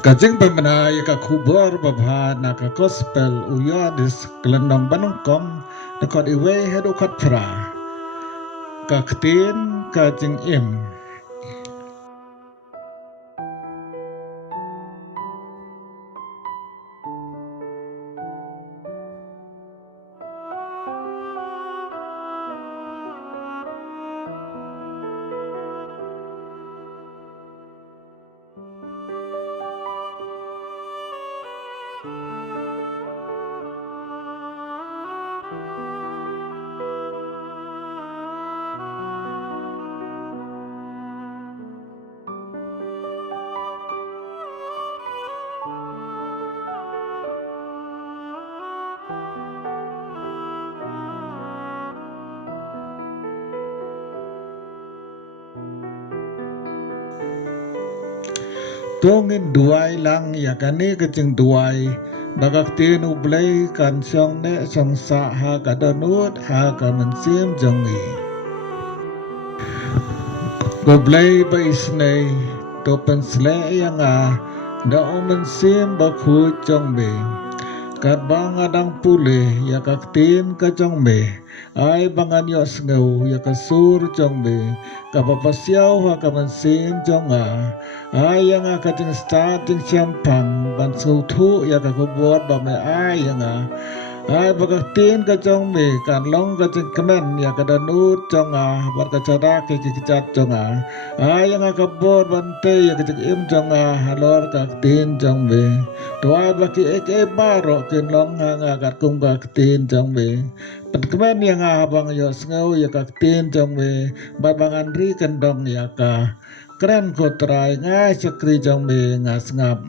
Kajing pemenai ka kubur babha na ka gospel uyadis kelenong banungkom nakot iwe hedu kot pra ka ketin kajing im. Tungin duai lang yakani kajing duai bagak tin ublay kan syong ne syong sa ha kadanut ha ka mensim jongi. Goblay ba isnay topen sle yang da mensim bakhu jong be. Kat bang adang pulih ya kaktin ka jong be. Ai bangan yos ngau ya kasur jong be. Kapapasyaw ha ka mensim jong ai yang kajing start jing siampang ban sultu ya kakubot ba me ai yang ai bagaktin ka jong me kan long ka jing kemen ya kadanut jong bat ka cada ke kicat jong ai yang kabot bante ya kajing im jong halor kaktin jong me doa baki ek baro kin long kat kum kaktin jong me pan kemen yang bang yos ngau ya kaktin jong me bat bangan ri kendong ya ka keren kotrai ngai cakri jong me ngas ngap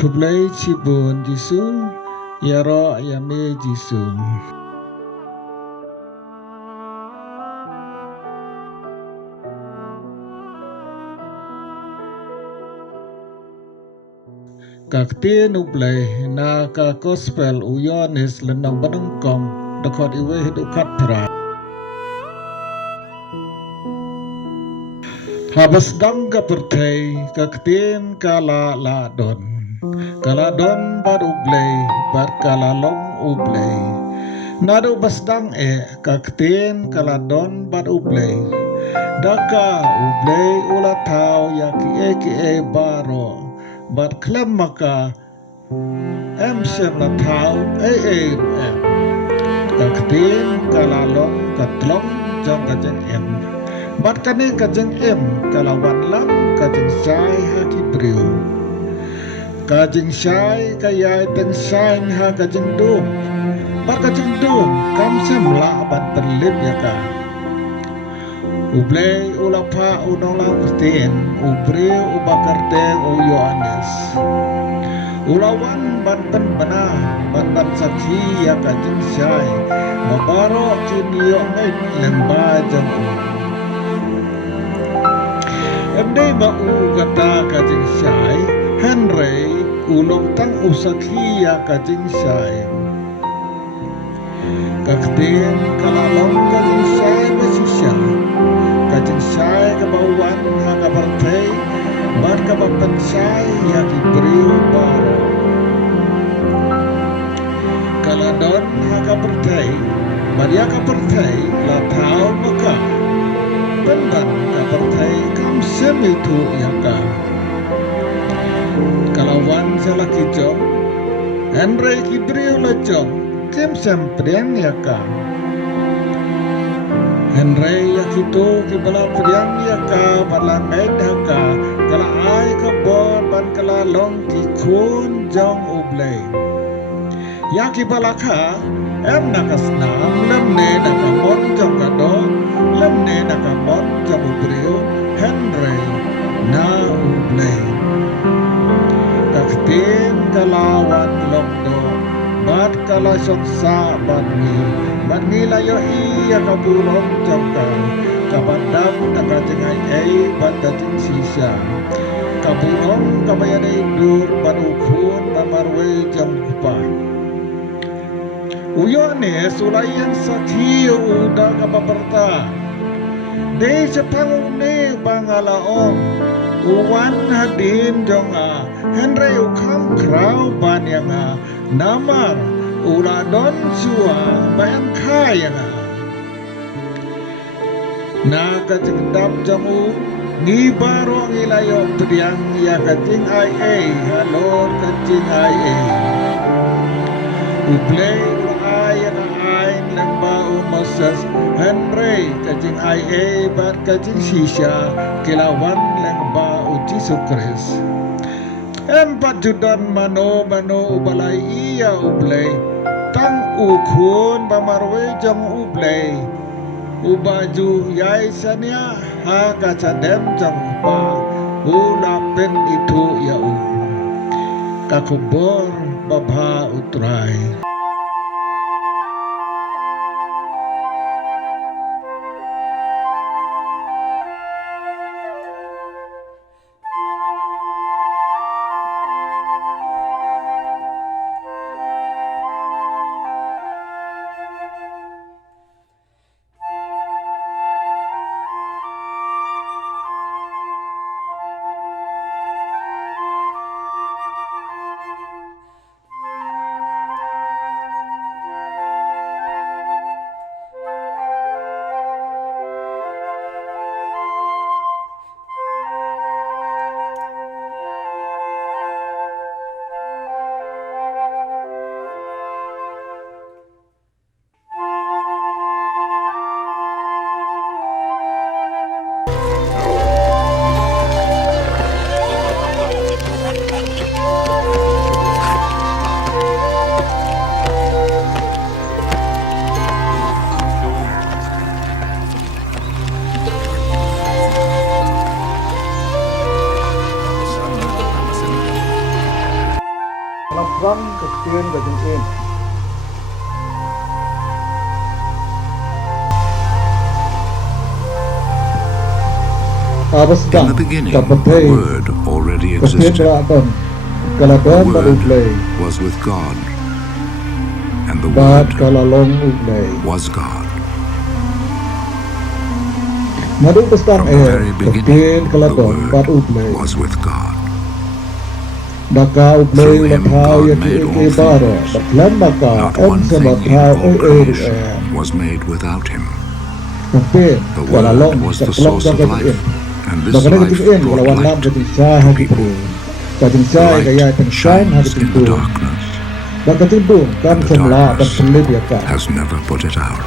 kublai cibun jisu ya ro ya me jisu kakti nublai na ka gospel uyonis lenong banungkong dekot iwe hidukat pra habas dang ka pertai kaktin kala ladon kaladon bar ublay bar kalalong ublay nado basdang kaktin kaladon bar ublay daka ublay ulatau yaki baro bar klem maka sem la tau em kaktin kalalong katlong jong kajeng em bat kane kajeng em kalawan lam kajeng sai haki briu kajing syai kaya teng syai ha kajing dum bat kajing dum kam semla bat perlim ya ka ublay ulapa unolang ketin ubri ubakar teng uyoanes ulawan bat penbena bat sakhi ya kajing syai mabaro kinyo ngai lemba jang emdai ba kata kajing syai Henry ulong tang usakhi ya kajing syai kaktin kalalong kajing syai basisya kajing syai kabawan ha kabartay bar kabapan syai ya kibriu baro kaladon ha kabartay bar ya kabartay la tau maka penban kabartay kam semitu ya ka kalawan salaki jom Henry kibriu la jom kim sempriang ya ka Henry ya kitu kibala priang ya ka balang medaka kala ai ka bor ban kala long ki kun jong ublay ya kibala ka em nakasnam lem ne nakamon jong kado lem ne nakamon jong ubriu Henry na ublay kaktin kalawan longdo bat kala soksa batni layo iya kabulong jangka kabandam nakajengai bat kajing sisa kabulong kabayan induk banukun bamarwe jam kupa uyone sulayan sakhi uda kapaperta Di sa panguni bangalaong uwan hadin jong Henry ukam kraw banyang namar ula don sua bayang kaya nakajigdap jamu ni baro ang ilayo priyang ya kajing ay halor kajing ay uplay ayan ayn lamba umasas Henry kajing ay bat kajing sisya kilawan lamba u Jesu Kris empat judan mano ubalay iya ublay tang ukun bamarwe jam ublay ubaju yai sania ha kacadem jam pa ulapin itu ya kakubor babha utray Rang kecil gajeng in. In the beginning, the Word already existed. The Word was with God, and the Word was God. From the very beginning, the Word was with God. Through him God made all things. Not one thing in all creation was made without him. The Word was the source of life, and this life brought light to people. The light shines in the darkness, and the darkness has never put it out.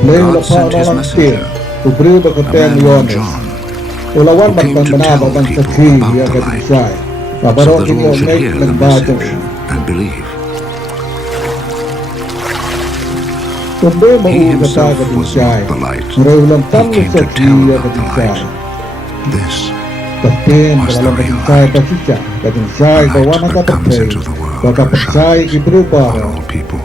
God sent his messenger, a man named John, who came to tell people about the light, so that all should hear the message and believe. He himself was not the light. He came to tell about the light. This was the real light. The light that comes into the world and shines on all people.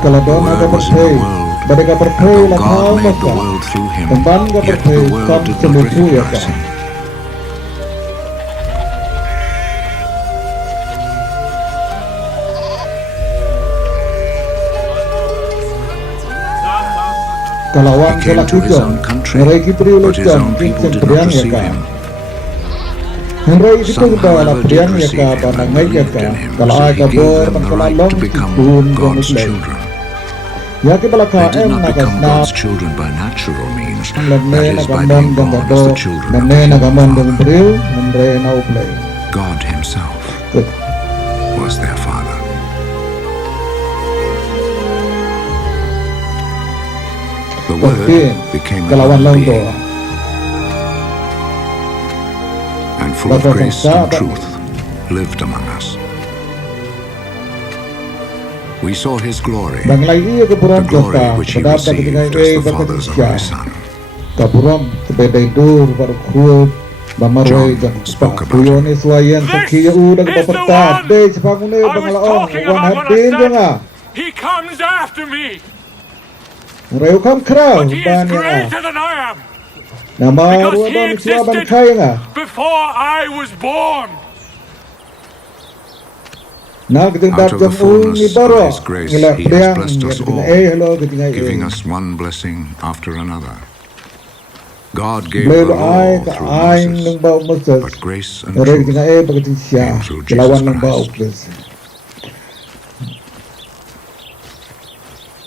The Word was in the world, and though God made the world through him, yet the world did not recognize him. He came to his own country, but his own people did not receive him. Some, however, did receive him and believed in him, so he gave them the right to become God's children. They did not become God's children by natural means, that is, by being born as the children of the human Father. God himself was their Father. The Word became a human being, and full of grace and truth lived among us. We saw his glory, Bang lai iya ke the puram glory jota, which he kedap tak received ketinggai as the bakat Father's isya. only Son. Ka puram sebedai dur baru kuat, bamarway John jang spoke kupa. about him. Kuyon iswayan sakiya udang This is the bapertat. one Dei sepangune I was bangalaong, talking wan about when I hadin said, janga. he comes after me, Murayo kam kraw, but he is ban yang greater than I am, Nama because ruwa he don siya ban existed kaya nga. before I was born. Nagding Out dap of the jang fullness ni of baro. his grace, Ngila he has priang, blessed us ketinggai all, hello ketinggai giving us one blessing after another. God gave Blelo the ay law ka through ay Moses, nang bau Moses. but grace and Nare truth ketinggai bakat isya. came through Kelawan Jesus nang bau Christ. Chris.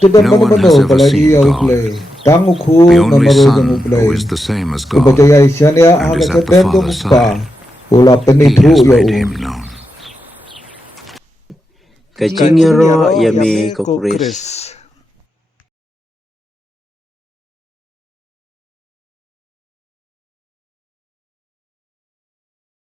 Tidak No one has mana-mana ever kalau seen ia God. ublay. Tangu ku The only namaro jang Son, ublay. who is the same as God, Kepercayaan siya and agak is at the sedang Father's jumpa. side, Ula he penitru has ya made him known. Kaching yaro yami kokris.